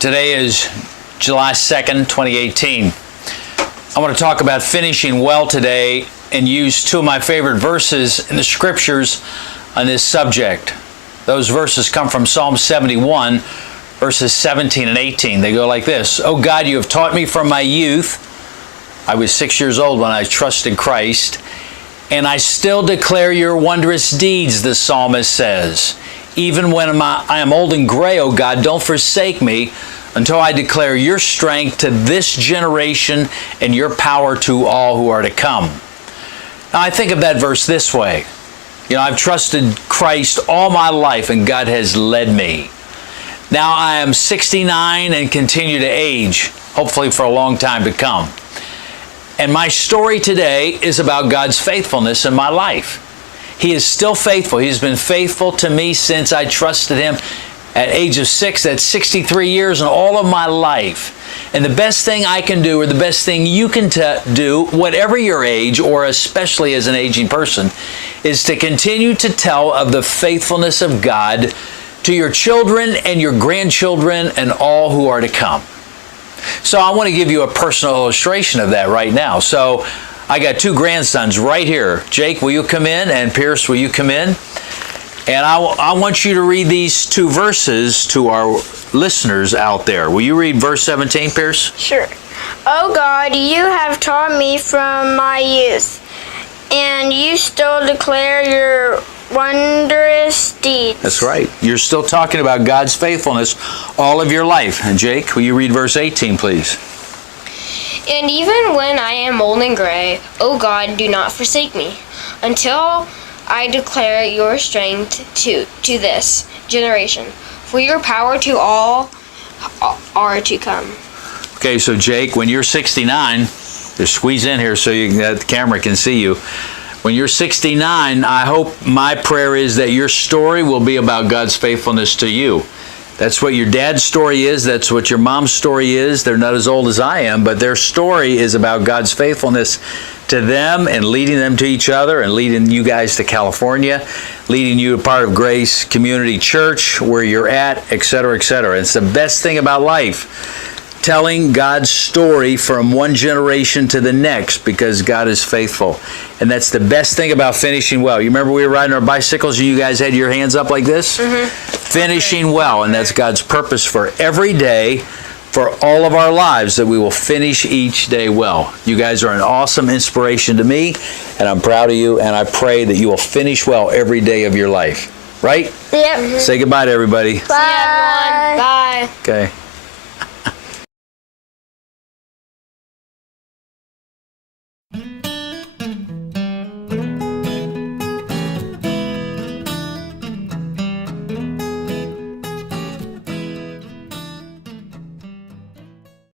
Today is July 2nd, 2018. I want to talk about finishing well today and use two of my favorite verses in the scriptures on this subject. Those verses come from Psalm 71, verses 17 and 18. They go like this: "O God, you have taught me from my youth." I was 6 years old when I trusted Christ. "And I still declare your wondrous deeds," the psalmist says. "Even when I am old and gray, O God, don't forsake me until I declare your strength to this generation and your power to all who are to come." Now, I think of that verse this way. I've trusted Christ all my life and God has led me. Now I am 69 and continue to age, hopefully for a long time to come. And my story today is about God's faithfulness in my life. He is still faithful. He's been faithful to me since I trusted Him at age of 6. That's 63 years in all of my life. And the best thing I can do, or the best thing you can do, whatever your age, or especially as an aging person, is to continue to tell of the faithfulness of God to your children and your grandchildren and all who are to come. So I want to give you a personal illustration of that right now. So I got two grandsons right here. Jake, will you come in? And Pierce, will you come in? And I want you to read these two verses to our listeners out there. Will you read verse 17, Pierce? Sure. "O God, you have taught me from my youth, and you still declare your wondrous deeds." That's right. You're still talking about God's faithfulness all of your life. And Jake, will you read verse 18, please? "And even when I am old and gray, O God, do not forsake me, until I declare your strength to this generation, for your power to all are to come." Okay, so Jake, when you're 69, just squeeze in here so the camera can see you. When you're 69, I hope, my prayer is that your story will be about God's faithfulness to you. That's what your dad's story is. That's what your mom's story is. They're not as old as I am, but their story is about God's faithfulness to them and leading them to each other and leading you guys to California, leading you to part of Grace Community Church, where you're at, etc., etc. It's the best thing about life, telling God's story from one generation to the next, because God is faithful. And that's the best thing about finishing well. You remember we were riding our bicycles and you guys had your hands up like this? Mm-hmm. Finishing well, and that's God's purpose for every day, for all of our lives, that we will finish each day well. You guys are an awesome inspiration to me, and I'm proud of you, and I pray that you will finish well every day of your life. Right? Yep. Say goodbye to everybody. Bye. Bye. Okay.